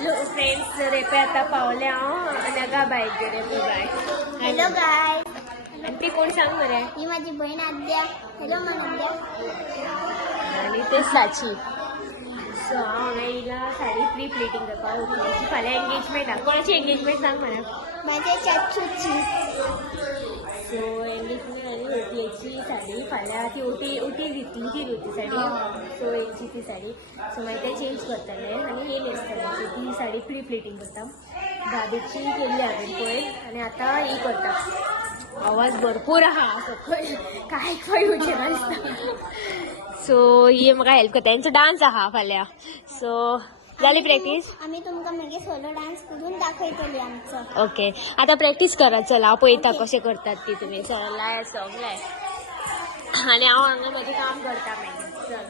Hello friends, रेपे आता पावले हांव नगा बायक रेपे बाय. हॅलो गाय, आणि ती कोण सांग मरे? ही माझी बहीण आद्या. हॅलो मन आद्या. आणि ते साची. सो हांव हांगा हिला साडी प्री प्लेटिंग करपाक उठल्याची. फाल्यां एंगेजमेंट आहा. कोणाची एंगेजमेंट सांग मरे? माझ्या चाचूची. सो एंगेजमेंट आनी ओटयेची साडी फाल्यां ती ओटी घेतली ती न्हू साडी. सो हेंची ती साडी. सो मागीर ते चेंज करतले आनी हे न्हेसतले. सो ती साडी प्री प्लेटिंग करता. धाबेची केल्ली हांवें पयर आनी आतां ही करता. आवाज भरपूर आहा सकयल, कांय येवचें ना दिसता. सो ही म्हाका हेल्प करता. हेंचो डान्स आहा फाल्यां. सो जाली प्रॅक्टीस? आम्ही तुमकां मागीर सोलो डान्स करून दाखयतली आमचो. ओके, आतां प्रॅक्टीस करा. चल हांव पळयता कशें करतात ती तुमी. चल लाय सॉंग लाय आनी हांव हांगा म्हजें काम करता मागीर. चल.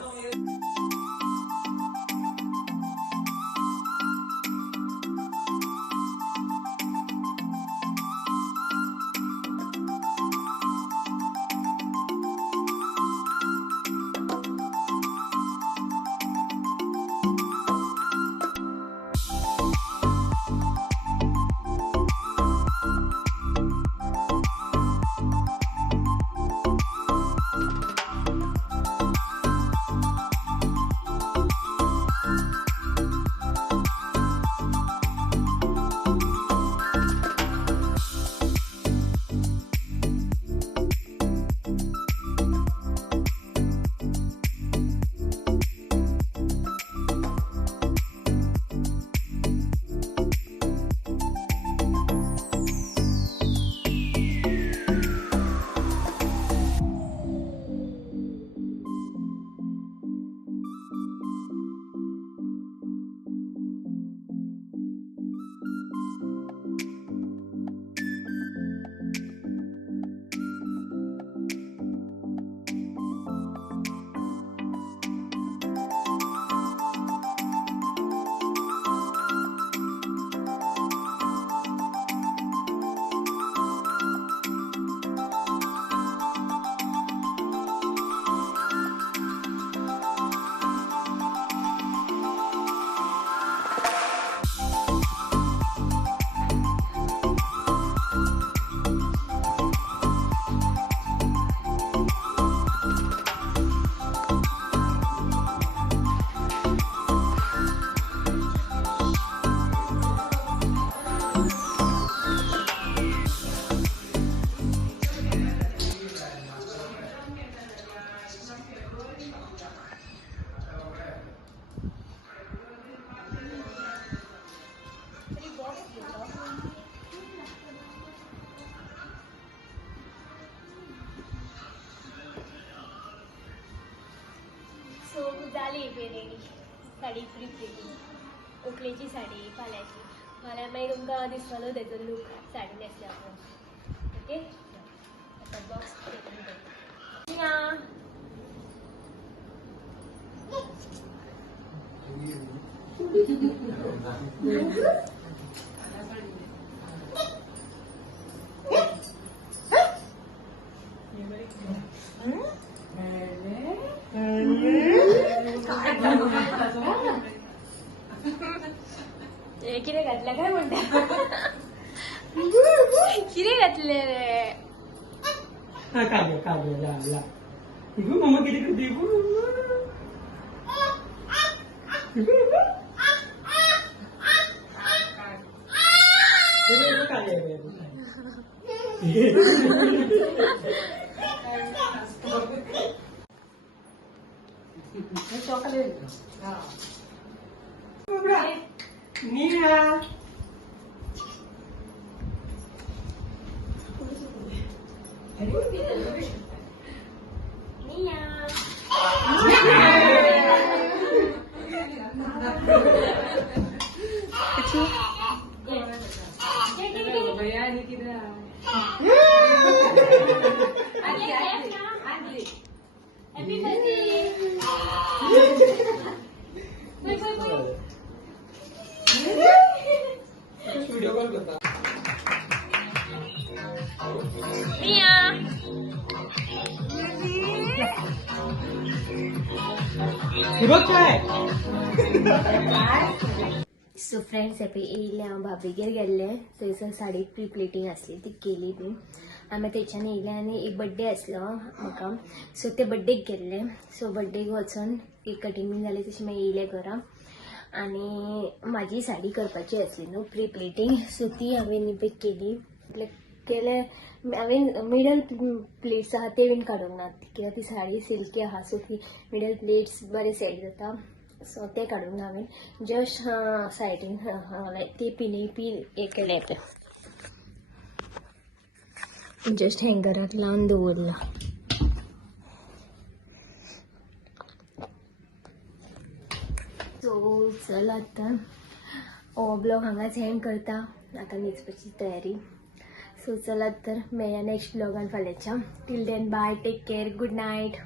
सो जाली रेडी साडी प्री प्लेटिंग. ओकलेची साडी फाल्यांची. फाल्यां मागीर तुमकां दिसतलो तेजो लूक साडी न्हेसल्यार. ओके, आतां बॉक्स प्लेटिंग करता. कितें घातल्या काय म्हणटा? कितें घातले रे? मम्मा किती करते Nia. Happy birthday. Video call करता. Mia. हिरोज काय? सो फ्रेंड्स हे येयले हांव भाभीगेर गेल्ले थंयसर साडी प्री प्लेटींग आसली ती केली बी आमी तेच्यान येयले आनी एक बड्डे आसलो म्हाका सो ते बड्डेक गेल्ले सो बड्डेक वचून केक कटींग बी जालें तशें मागीर येयले घरा आनी म्हाजी साडी करपाची आसली न्हू प्री प्लेटींग सो ती हांवें पळय केली केले हांवें मिडल प्लेट्स आहा ते बीन काडूंक ना कित्याक ती साडी सिल्की आहा सो ती मिडल प्लेट्स बरें सेट जाता सो ते काडूंक ना हांवें जस्ट सायडीन ते पिनी पीन एक केले जस्ट हँगराक लावन दवरला सो चल आतां हो ब्लॉग हांगाच हँग करता आतां न्हिदपाची तयारी सो चलात तर मेळया नेक्स्ट ब्लॉगान फाल्यांच्या till then bye take care good night